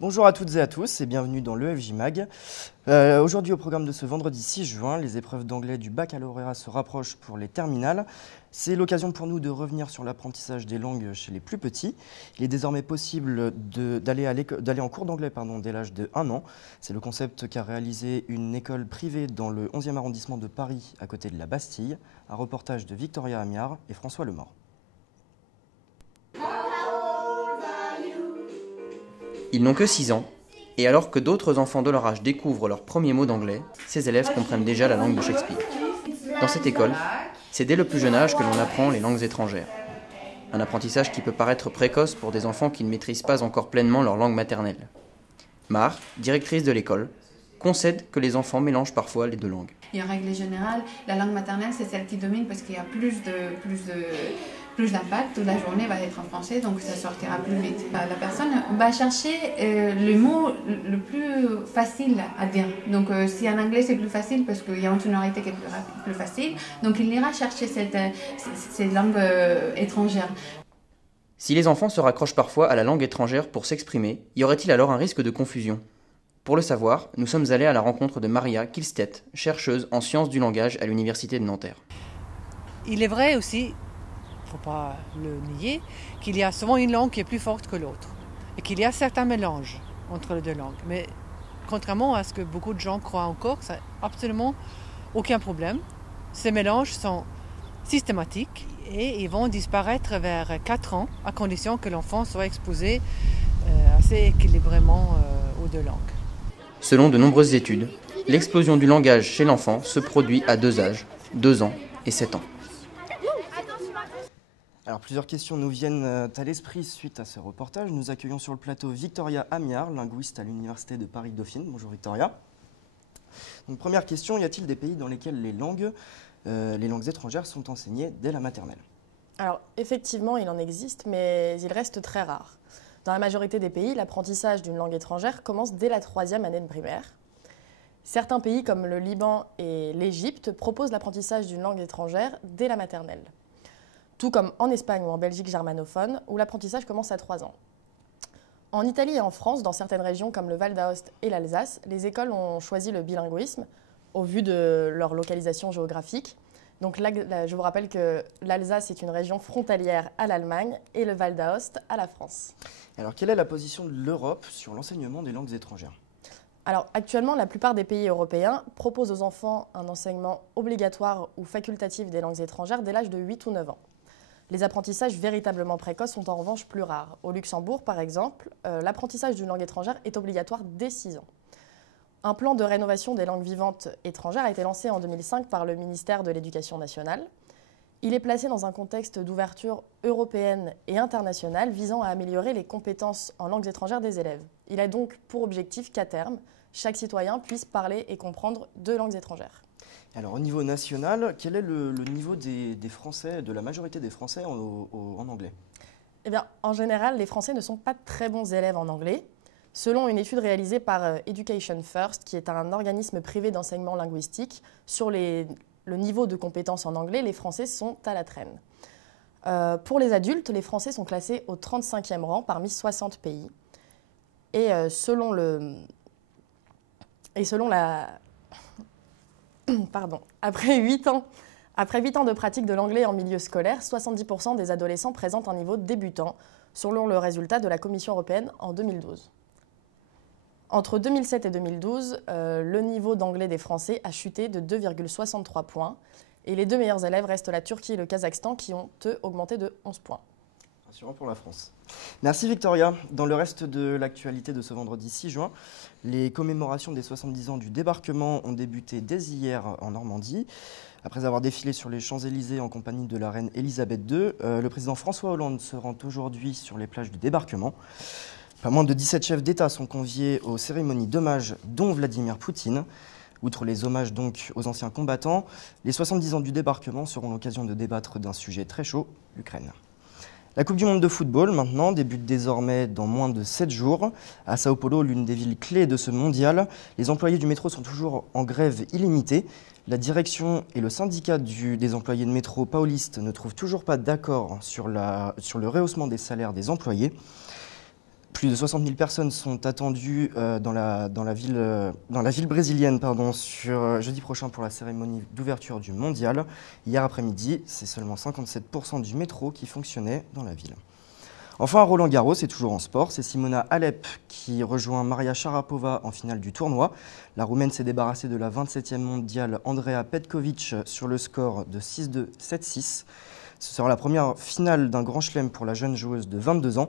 Bonjour à toutes et à tous et bienvenue dans l'EFJ Mag. Aujourd'hui au programme de ce vendredi 6 juin, les épreuves d'anglais du baccalauréat se rapprochent pour les terminales. C'est l'occasion pour nous de revenir sur l'apprentissage des langues chez les plus petits. Il est désormais possible d'aller en cours d'anglais dès l'âge de 1 an. C'est le concept qu'a réalisé une école privée dans le 11e arrondissement de Paris, à côté de la Bastille. Un reportage de Victoria Amiard et François Lemort. Ils n'ont que 6 ans, et alors que d'autres enfants de leur âge découvrent leurs premiers mots d'anglais, ces élèves comprennent déjà la langue de Shakespeare. Dans cette école, c'est dès le plus jeune âge que l'on apprend les langues étrangères. Un apprentissage qui peut paraître précoce pour des enfants qui ne maîtrisent pas encore pleinement leur langue maternelle. Mar, directrice de l'école, concède que les enfants mélangent parfois les deux langues. Et en règle générale, la langue maternelle, c'est celle qui domine parce qu'il y a plus d'impact. Toute la journée va être en français, donc ça sortira plus vite. La personne va chercher le mot le plus facile à dire. Donc si en anglais c'est plus facile parce qu'il y a une sonorité qui est plus facile, donc il ira chercher cette langue étrangère. Si les enfants se raccrochent parfois à la langue étrangère pour s'exprimer, y aurait-il alors un risque de confusion ? Pour le savoir, nous sommes allés à la rencontre de Maria Kihlstedt, chercheuse en sciences du langage à l'université de Nanterre. Il est vrai aussi, il ne faut pas le nier, qu'il y a souvent une langue qui est plus forte que l'autre et qu'il y a certains mélanges entre les deux langues. Mais contrairement à ce que beaucoup de gens croient encore, ça n'a absolument aucun problème. Ces mélanges sont systématiques et ils vont disparaître vers 4 ans à condition que l'enfant soit exposé assez équilibrément aux deux langues. Selon de nombreuses études, l'explosion du langage chez l'enfant se produit à 2 âges, 2 ans et 7 ans. Alors plusieurs questions nous viennent à l'esprit suite à ce reportage. Nous accueillons sur le plateau Victoria Amiard, linguiste à l'université de Paris-Dauphine. Bonjour Victoria. Donc, première question, y a-t-il des pays dans lesquels les langues étrangères sont enseignées dès la maternelle ? Alors effectivement, il en existe, mais il reste très rare. Dans la majorité des pays, l'apprentissage d'une langue étrangère commence dès la 3e année de primaire. Certains pays comme le Liban et l'Égypte proposent l'apprentissage d'une langue étrangère dès la maternelle. Tout comme en Espagne ou en Belgique germanophone, où l'apprentissage commence à 3 ans. En Italie et en France, dans certaines régions comme le Val d'Aoste et l'Alsace, les écoles ont choisi le bilinguisme au vu de leur localisation géographique. Donc là, je vous rappelle que l'Alsace est une région frontalière à l'Allemagne et le Val d'Aoste à la France. Alors quelle est la position de l'Europe sur l'enseignement des langues étrangères ? Alors actuellement, la plupart des pays européens proposent aux enfants un enseignement obligatoire ou facultatif des langues étrangères dès l'âge de 8 ou 9 ans. Les apprentissages véritablement précoces sont en revanche plus rares. Au Luxembourg, par exemple, l'apprentissage d'une langue étrangère est obligatoire dès 6 ans. Un plan de rénovation des langues vivantes étrangères a été lancé en 2005 par le ministère de l'Éducation nationale. Il est placé dans un contexte d'ouverture européenne et internationale visant à améliorer les compétences en langues étrangères des élèves. Il a donc pour objectif qu'à terme, chaque citoyen puisse parler et comprendre 2 langues étrangères. Alors au niveau national, quel est le niveau des Français, de la majorité des Français en anglais ? Eh bien, en général, les Français ne sont pas très bons élèves en anglais. Selon une étude réalisée par Education First, qui est un organisme privé d'enseignement linguistique, sur le niveau de compétences en anglais, les Français sont à la traîne. Pour les adultes, les Français sont classés au 35e rang parmi 60 pays. Et selon après 8 ans de pratique de l'anglais en milieu scolaire, 70% des adolescents présentent un niveau débutant, selon le résultat de la Commission européenne en 2012. Entre 2007 et 2012, le niveau d'anglais des Français a chuté de 2,63 points. Et les 2 meilleurs élèves restent la Turquie et le Kazakhstan qui ont, eux, augmenté de 11 points. Rassurant pour la France. Merci Victoria. Dans le reste de l'actualité de ce vendredi 6 juin, les commémorations des 70 ans du débarquement ont débuté dès hier en Normandie. Après avoir défilé sur les Champs-Élysées en compagnie de la reine Elisabeth II, le président François Hollande se rend aujourd'hui sur les plages du débarquement. Pas moins de 17 chefs d'État sont conviés aux cérémonies d'hommage, dont Vladimir Poutine. Outre les hommages donc aux anciens combattants, les 70 ans du débarquement seront l'occasion de débattre d'un sujet très chaud, l'Ukraine. La Coupe du Monde de football, maintenant, débute désormais dans moins de 7 jours. À Sao Paulo, l'une des villes clés de ce mondial, les employés du métro sont toujours en grève illimitée. La direction et le syndicat des employés de métro paulistes ne trouvent toujours pas d'accord sur le rehaussement des salaires des employés. Plus de 60 000 personnes sont attendues dans la ville brésilienne sur jeudi prochain pour la cérémonie d'ouverture du mondial. Hier après-midi, c'est seulement 57% du métro qui fonctionnait dans la ville. Enfin, à Roland-Garros, c'est toujours en sport. C'est Simona Halep qui rejoint Maria Sharapova en finale du tournoi. La Roumaine s'est débarrassée de la 27e mondiale Andrea Petkovic sur le score de 6-2, 7-6. Ce sera la première finale d'un grand chelem pour la jeune joueuse de 22 ans.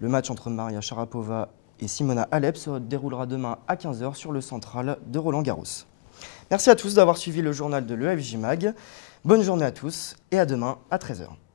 Le match entre Maria Sharapova et Simona Halep se déroulera demain à 15 h sur le central de Roland-Garros. Merci à tous d'avoir suivi le journal de l'EFJ Mag. Bonne journée à tous et à demain à 13 h.